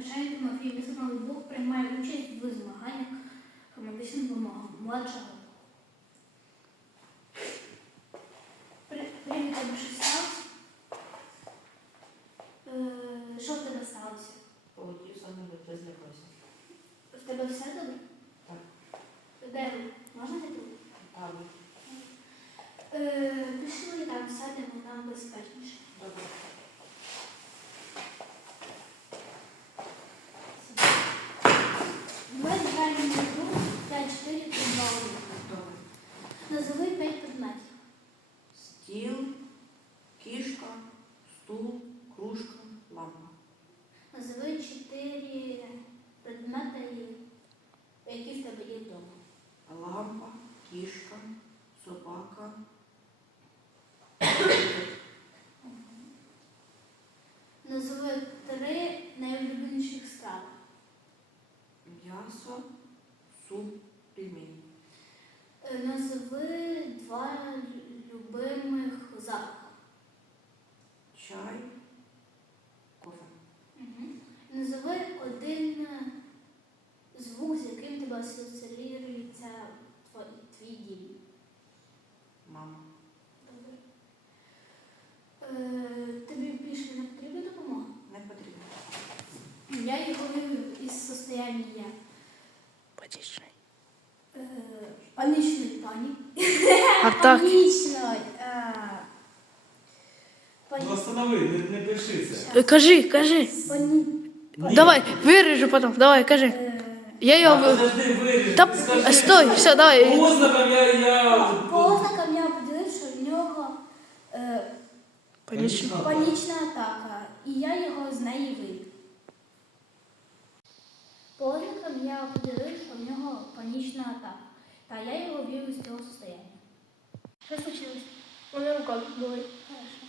Мишень Тимофій високий Бог приймає участь в змаганнях медичних вимог младшого. При- Привіт, що сталося? Е, Що в тебе сталося? Полетів саме до. В тебе все добре? Так. Де ви? Можна? А ви? Е, М'ясо, суп, пельмені. е, панічної пані. Атаки. Панічної. Е, пані, Ну, останови, не, не пиши це. Е, Кажи, кажи. пані, Давай, виріжу потім, давай, кажи. е, Я А, його. ви- подожди, виріж. Та ти скажи, стой, що все, давай. По ознакам я, я... по ознакам я поділив, що в нього е, Панічно. панічна атака, і я його з неї вивів. По я поділив, що в нього панічна атака, та я його вів із цього состояння. Що случилось? У мене рука болить. Хорошо.